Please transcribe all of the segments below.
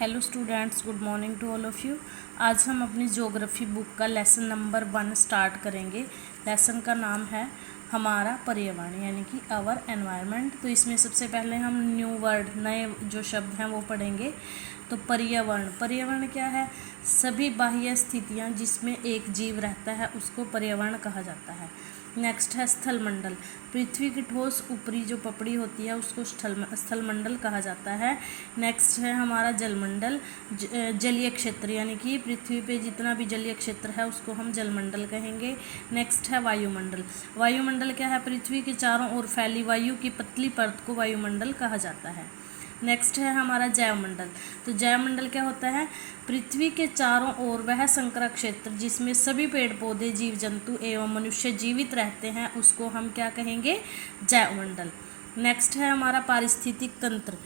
Hello students, good morning to all of you. आज हम अपनी ज्योग्राफी बुक का लेसन नंबर 1 स्टार्ट करेंगे। लेसन का नाम है हमारा पर्यावरण, यानी कि आवर एनवायरनमेंट। तो इसमें सबसे पहले हम न्यू वर्ड, नए जो शब्द हैं वो पढ़ेंगे। तो पर्यावरण, पर्यावरण क्या है? सभी बाह्य स्थितियाँ जिसमें एक जीव रहता है उसको पर्यावरण कहा जाता है। नेक्स्ट है स्थलमंडल, पृथ्वी की ठोस ऊपरी जो पपड़ी होती है उसको स्थलमंडल कहा जाता है। नेक्स्ट है हमारा जलमंडल, जलीय क्षेत्र, यानी कि पृथ्वी पे जितना भी जलीय क्षेत्र है उसको हम जलमंडल कहेंगे। नेक्स्ट है वायुमंडल, वायुमंडल क्या है? पृथ्वी के चारों ओर फैली वायु की पतली परत को वायुमंडल कहा जाता है। नेक्स्ट है हमारा जैवमंडल, तो जैवमंडल क्या होता है? पृथ्वी के चारों ओर वह संकरा क्षेत्र जिसमें सभी पेड़ पौधे, जीव जंतु एवं मनुष्य जीवित रहते हैं उसको हम क्या कहेंगे? जैवमंडल। नेक्स्ट है हमारा पारिस्थितिक तंत्र,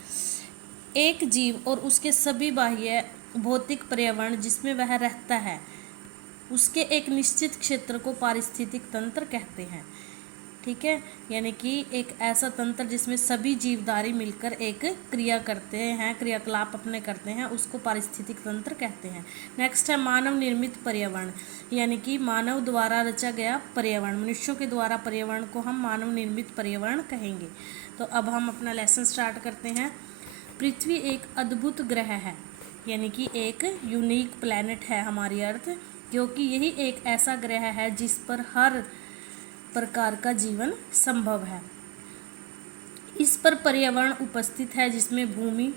एक जीव और उसके सभी बाह्य भौतिक पर्यावरण जिसमें वह रहता है उसके एक निश्चित क्षेत्र को पारिस्थितिक तंत्र कहते हैं। ठीक है, यानी कि एक ऐसा तंत्र जिसमें सभी जीवधारी मिलकर एक क्रिया करते हैं, क्रियाकलाप अपने करते हैं, उसको पारिस्थितिक तंत्र कहते हैं। नेक्स्ट है मानव निर्मित पर्यावरण, यानी कि मानव द्वारा रचा गया पर्यावरण, मनुष्यों के द्वारा पर्यावरण को हम मानव निर्मित पर्यावरण कहेंगे। तो अब हम अपना लेसन स्टार्ट करते हैं। पृथ्वी एक अद्भुत ग्रह है, यानी कि एक यूनिक प्लैनेट है हमारी अर्थ, क्योंकि यही एक ऐसा ग्रह है जिस पर हर प्रकार का जीवन संभव है। इस पर पर्यावरण उपस्थित है जिसमें भूमि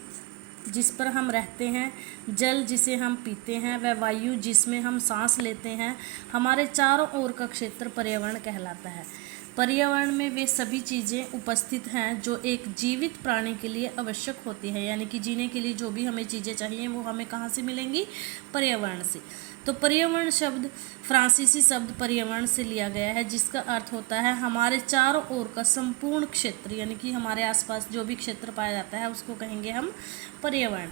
जिस पर हम रहते हैं, जल जिसे हम पीते हैं, व वायु जिसमें हम सांस लेते हैं, हमारे चारों ओर का क्षेत्र पर्यावरण कहलाता है। पर्यावरण में वे सभी चीज़ें उपस्थित हैं जो एक जीवित प्राणी के लिए आवश्यक होती है, यानी कि जीने के लिए जो भी हमें चीज़ें चाहिए वो हमें कहाँ से मिलेंगी? पर्यावरण से। तो पर्यावरण शब्द फ्रांसीसी शब्द पर्यावरण से लिया गया है, जिसका अर्थ होता है हमारे चारों ओर का संपूर्ण क्षेत्र, यानी कि हमारे आसपास जो भी क्षेत्र पाया जाता है उसको कहेंगे हम पर्यावरण।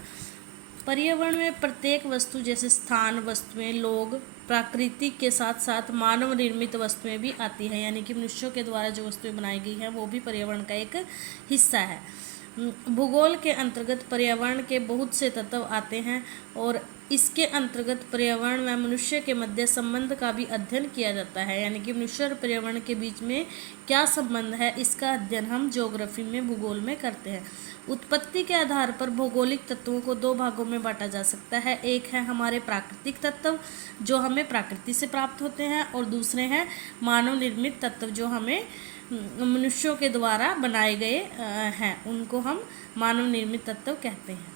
पर्यावरण में प्रत्येक वस्तु जैसे स्थान, वस्तुएं, लोग, प्रकृति के साथ साथ मानव निर्मित वस्तुएं भी आती हैं, यानी कि मनुष्यों के द्वारा जो वस्तुएं बनाई गई हैं वो भी पर्यावरण का एक हिस्सा है। भूगोल के अंतर्गत पर्यावरण के बहुत से तत्व आते हैं और इसके अंतर्गत पर्यावरण व मनुष्य के मध्य संबंध का भी अध्ययन किया जाता है, यानी कि मनुष्य और पर्यावरण के बीच में क्या संबंध है इसका अध्ययन हम ज्योग्राफी में, भूगोल में करते हैं। उत्पत्ति के आधार पर भौगोलिक तत्वों को दो भागों में बांटा जा सकता है। एक है हमारे प्राकृतिक तत्व जो हमें प्रकृति से प्राप्त होते हैं, और दूसरे हैं मानव निर्मित तत्व जो हमें मनुष्यों के द्वारा बनाए गए हैं, उनको हम मानव निर्मित तत्व कहते हैं।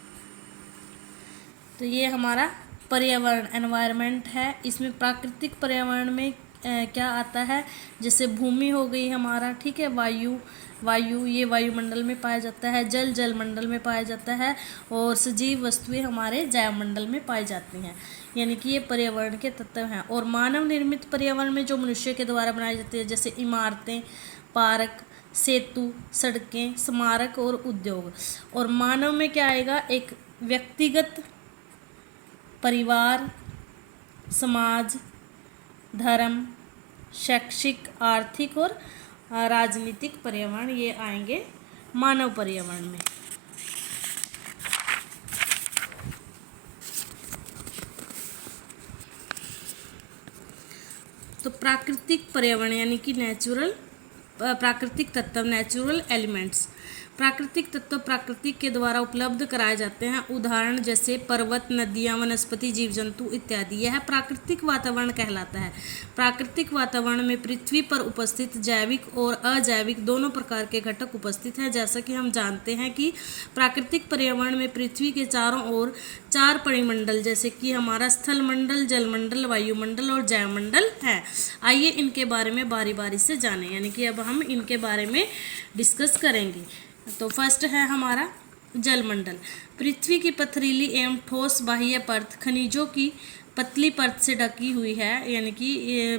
तो ये हमारा पर्यावरण, एनवायरनमेंट है। इसमें प्राकृतिक पर्यावरण में क्या आता है? जैसे भूमि हो गई हमारा, ठीक है, वायु ये वायुमंडल में पाया जाता है, जल जलमंडल में पाया जाता है, और सजीव वस्तुएं हमारे जैवमंडल में पाई जाती हैं, यानी कि ये पर्यावरण के तत्व हैं। और मानव निर्मित पर्यावरण में जो मनुष्य के द्वारा बनाई जाती है, जैसे इमारतें, पार्क, सेतु, सड़कें, स्मारक और उद्योग। और मानव में क्या आएगा? एक व्यक्तिगत, परिवार, समाज, धर्म, शैक्षिक, आर्थिक और राजनीतिक पर्यावरण, ये आएंगे मानव पर्यावरण में। तो प्राकृतिक पर्यावरण यानी कि नेचुरल, प्राकृतिक तत्व, नेचुरल एलिमेंट्स। प्राकृतिक तत्व प्रकृति के द्वारा उपलब्ध कराए जाते हैं, उदाहरण जैसे पर्वत, नदियाँ, वनस्पति, जीव जंतु इत्यादि। यह प्राकृतिक वातावरण कहलाता है। प्राकृतिक वातावरण में पृथ्वी पर उपस्थित जैविक और अजैविक दोनों प्रकार के घटक उपस्थित हैं। जैसा कि हम जानते हैं कि प्राकृतिक पर्यावरण में पृथ्वी के चारों ओर 4 परिमंडल, जैसे कि हमारा स्थल मंडल, जलमंडल, वायुमंडल और जैवमंडल है। आइए इनके बारे में बारी बारी से जानें, यानी कि अब हम इनके बारे में डिस्कस करेंगे। तो फर्स्ट है हमारा जलमंडल। पृथ्वी की पथरीली एवं ठोस बाह्य परत खनिजों की पतली परत से ढकी हुई है, यानी कि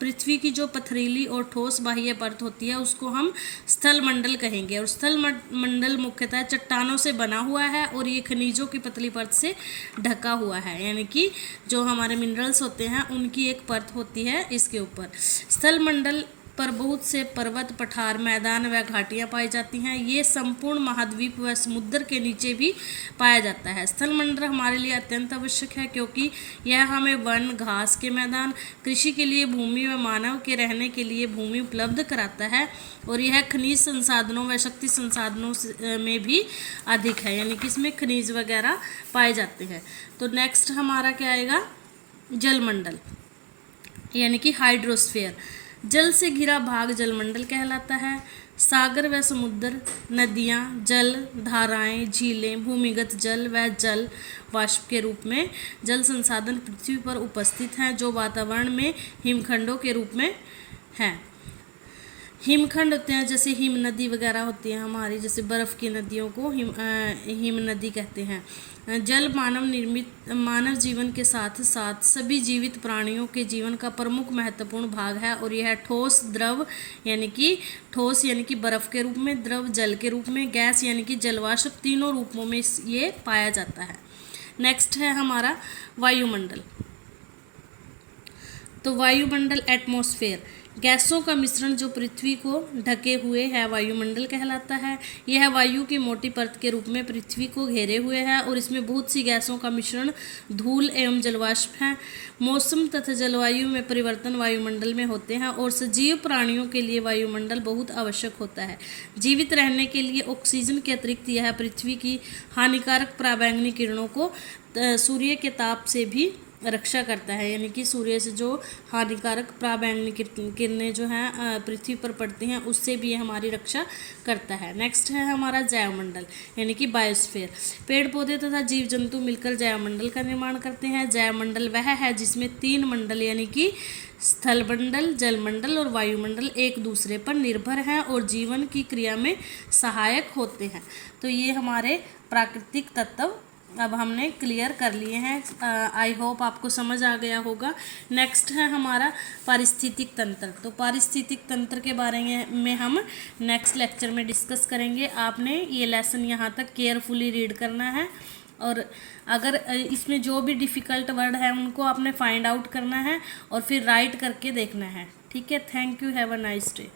पृथ्वी की जो पथरीली और ठोस बाह्य परत होती है उसको हम स्थल मंडल कहेंगे। और स्थल मंडल मुख्यतः चट्टानों से बना हुआ है और ये खनिजों की पतली परत से ढका हुआ है, यानी कि जो हमारे मिनरल्स होते हैं उनकी एक परत होती है इसके ऊपर। स्थल मंडल पर बहुत से पर्वत, पठार, मैदान व घाटियाँ पाई जाती हैं। ये संपूर्ण महाद्वीप व समुद्र के नीचे भी पाया जाता है। स्थल मंडल हमारे लिए अत्यंत आवश्यक है क्योंकि यह हमें वन, घास के मैदान, कृषि के लिए भूमि व मानव के रहने के लिए भूमि उपलब्ध कराता है और यह खनिज संसाधनों व शक्ति संसाधनों में भी अधिक है, यानी कि इसमें खनिज वगैरह पाए जाते हैं। तो नेक्स्ट हमारा क्या आएगा, जलमंडल यानी कि हाइड्रोस्फीयर। जल से घिरा भाग जलमंडल कहलाता है। सागर व समुद्र, नदियाँ, जल धाराएं, झीलें, भूमिगत जल व जल वाष्प के रूप में जल संसाधन पृथ्वी पर उपस्थित हैं जो वातावरण में हिमखंडों के रूप में हैं। हिमखंड होते हैं, जैसे हिम नदी वगैरह होती है हमारी, जैसे बर्फ़ की नदियों को हिम नदी कहते हैं। जल मानव जीवन के साथ साथ सभी जीवित प्राणियों के जीवन का प्रमुख महत्वपूर्ण भाग है और यह ठोस, द्रव यानी कि बर्फ़ के रूप में, द्रव जल के रूप में, गैस यानी कि जलवाष्प, तीनों रूपों में ये पाया जाता है। नेक्स्ट है हमारा वायुमंडल। तो वायुमंडल एटमॉस्फेयर, गैसों का मिश्रण जो पृथ्वी को ढके हुए है वायुमंडल कहलाता है। यह वायु की मोटी परत के रूप में पृथ्वी को घेरे हुए है और इसमें बहुत सी गैसों का मिश्रण, धूल एवं जलवाष्प है। मौसम तथा जलवायु में परिवर्तन वायुमंडल में होते हैं और सजीव प्राणियों के लिए वायुमंडल बहुत आवश्यक होता है। जीवित रहने के लिए ऑक्सीजन के अतिरिक्त यह पृथ्वी की हानिकारक पराबैंगनी किरणों को सूर्य के ताप से भी रक्षा करता है, यानी कि सूर्य से जो हानिकारक पराबैंगनी किरणें जो हैं पृथ्वी पर पड़ती हैं उससे भी ये हमारी रक्षा करता है। नेक्स्ट है हमारा जैवमंडल यानी कि बायोस्फीयर। पेड़ पौधे तथा जीव जंतु मिलकर जैवमंडल का निर्माण करते हैं। जैवमंडल वह है जिसमें 3 मंडल यानी कि स्थल मंडल, जलमंडल और वायुमंडल एक दूसरे पर निर्भर हैं और जीवन की क्रिया में सहायक होते हैं। तो ये हमारे प्राकृतिक तत्व अब हमने क्लियर कर लिए हैं। आई होप आपको समझ आ गया होगा। नेक्स्ट है हमारा पारिस्थितिक तंत्र। तो पारिस्थितिक तंत्र के बारे में हम नेक्स्ट लेक्चर में डिस्कस करेंगे। आपने ये लेसन यहाँ तक केयरफुली रीड करना है और अगर इसमें जो भी डिफ़िकल्ट वर्ड है उनको आपने फाइंड आउट करना है और फिर राइट करके देखना है। ठीक है, thank you, have a nice day.